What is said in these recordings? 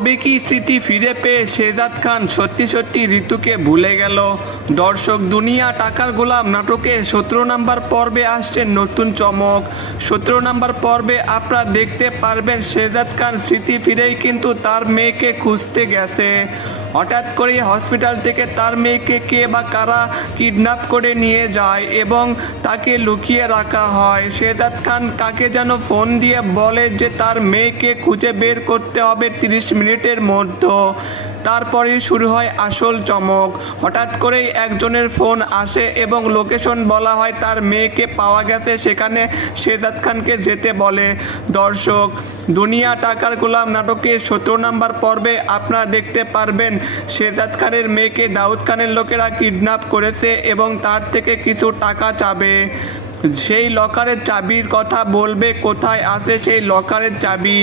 তবে কি স্মৃতি ফিরে পেয়ে শেহজাদ খান সত্যি সত্যি ঋতুকে ভুলে গেল? দর্শক, দুনিয়া টাকার গোলাম নাটকে 17 নম্বর পর্বে আসছে নতুন চমক। 17 নম্বর পর্বে আপনারা দেখতে পারবেন শেহজাদ খান স্মৃতি ফিরেই কিন্তু তার মেয়েকে খুঁজতে গেছে। হঠাৎ করে হসপিটাল থেকে তার মেয়েকে কে বা কারা কিডন্যাপ করে নিয়ে যায় এবং তাকে লুকিয়ে রাখা হয়। শেহজাদ খান কাকে যেন ফোন দিয়ে বলে যে তার মেয়েকে খুঁজে বের করতে হবে 30 মিনিটের মধ্যে। তারপরেই শুরু হয় আসল চমক। হঠাৎ করেই একজনের ফোন আসে এবং লোকেশন বলা হয়, তার মেয়েকে পাওয়া গেছে, সেখানে শেহজাদ খানকে যেতে বলে। দর্শক, দুনিয়া টাকার গোলাম নাটকে 17 নম্বর পর্বে আপনারা দেখতে পারবেন শেহজাদ খানের মেয়েকে দাউদ খানের লোকেরা কিডন্যাপ করেছে এবং তার থেকে কিছু টাকা চাবে। সেই লকারের চাবির কথা বলবে, কোথায় আছে সেই লকারের চাবি।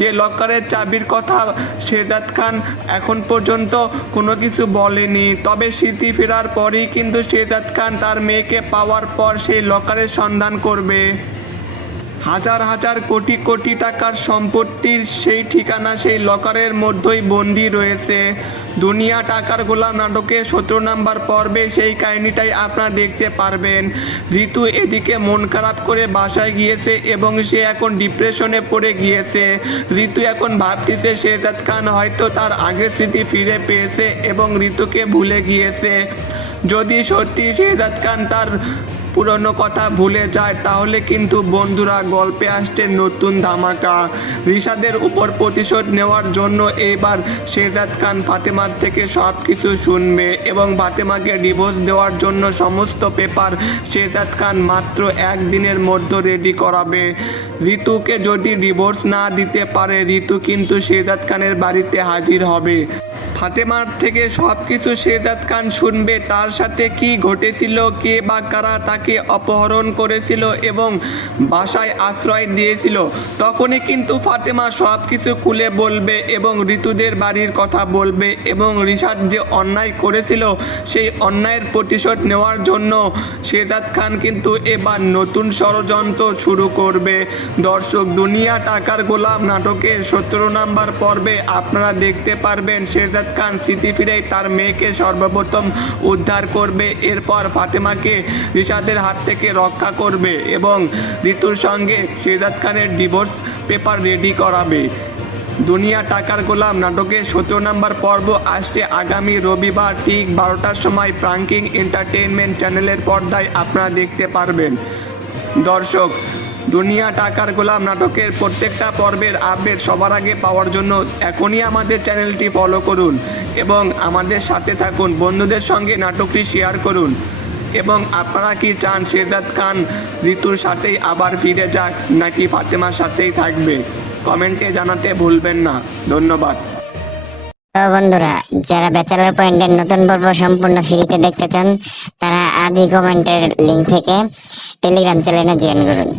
যে লকারের চাবির কথা শেহজাদ খান এখন পর্যন্ত কোনো কিছু বলেনি। তবে স্মৃতি ফেরার পরেই কিন্তু শেহজাদ খান তার মেয়েকে পাওয়ার পর সেই লকারের সন্ধান করবে। হাজার হাজার কোটি কোটি টাকার সম্পত্তির সেই ঠিকানা সেই লকারের মধ্যেই বন্দী রয়েছে। দুনিয়া টাকার গোলাম নাটকে 17 নম্বর পর্বে সেই কাহিনীটাই আপনারা দেখতে পারবেন। ঋতু এদিকে মন খারাপ করে বাসায় গিয়েছে এবং সে এখন ডিপ্রেশনে পড়ে গিয়েছে। ঋতু এখন ভাবতেছে শেহজাদ খান হয়তো তার আগের স্মৃতি ফিরে পেয়েছে এবং ঋতুকে ভুলে গিয়েছে। যদি সত্যি শেহজাদ খান তার পুরনো কথা ভুলে যায় তাহলে কিন্তু বন্ধুরা গল্পে আসছে নতুন ধামাকা। রিশাদের উপর প্রতিশোধ নেওয়ার জন্য এবার শেহজাদ খান ফাতেমার থেকে সব কিছু শুনবে এবং ফাতেমাকে ডিভোর্স দেওয়ার জন্য সমস্ত পেপার শেহজাদ খান মাত্র 1 দিনের মধ্যে রেডি করাবে। ঋতুকে যদি ডিভোর্স না দিতে পারে ঋতু কিন্তু শেহজাদ খানের বাড়িতে হাজির হবে। ফাতেমার থেকে সব কিছু শেহজাদ খান শুনবে, তার সাথে কি ঘটেছিল, কে বা কারা তাকে অপহরণ করেছিল এবং বাসায় আশ্রয় দিয়েছিল। তখনই কিন্তু ফাতেমা সব কিছু খুলে বলবে এবং ঋতুদের বাড়ির কথা বলবে এবং রিশাদ যে অন্যায় করেছিল সেই অন্যায়ের প্রতিশোধ নেওয়ার জন্য শেহজাদ খান কিন্তু এবার নতুন ষড়যন্ত্র শুরু করবে। দর্শক, দুনিয়া টাকার গোলাম নাটকের 17 নম্বর পর্বে আপনারা দেখতে পারবেন শেহজাদ খান স্মৃতি ফিরে তার মেয়েকে সর্বপ্রথম উদ্ধার করবে, এরপর ফাতেমাকে রিশাদের হাত থেকে রক্ষা করবে এবং ঋতুর সঙ্গে শেহজাদ খানের ডিভোর্স পেপার রেডি করাবে। দুনিয়া টাকার গোলাম নাটকের 17 নম্বর পর্ব আসছে আগামী রবিবার ঠিক 12টার সময় প্রাঙ্কিং এন্টারটেইনমেন্ট চ্যানেলের পর্দায় আপনারা দেখতে পারবেন। দর্শক, দুনিয়া টাকার গোলাম নাটকের প্রত্যেকটা পর্বের আপডেট সবার আগে পাওয়ার জন্য এখনই আমাদের চ্যানেলটি ফলো করুন এবং আমাদের সাথে থাকুন। বন্ধুদের সঙ্গে নাটকটি শেয়ার করুন এবং আপনারা কি চান শেহজাদ খান ঋতুর সাথেই আবার ফিরে যাক নাকি ফাতেমার সাথেই থাকবে? কমেন্টে জানাতে ভুলবেন না। ধন্যবাদ। তো বন্ধুরা, যারা ব্যাচেলার পয়েন্টের নতুন পর্ব সম্পূর্ণ ফ্রিতে দেখতে চান তারা আজই কমেন্টের লিঙ্ক থেকে টেলিগ্রাম চ্যানেলে জয়েন করুন।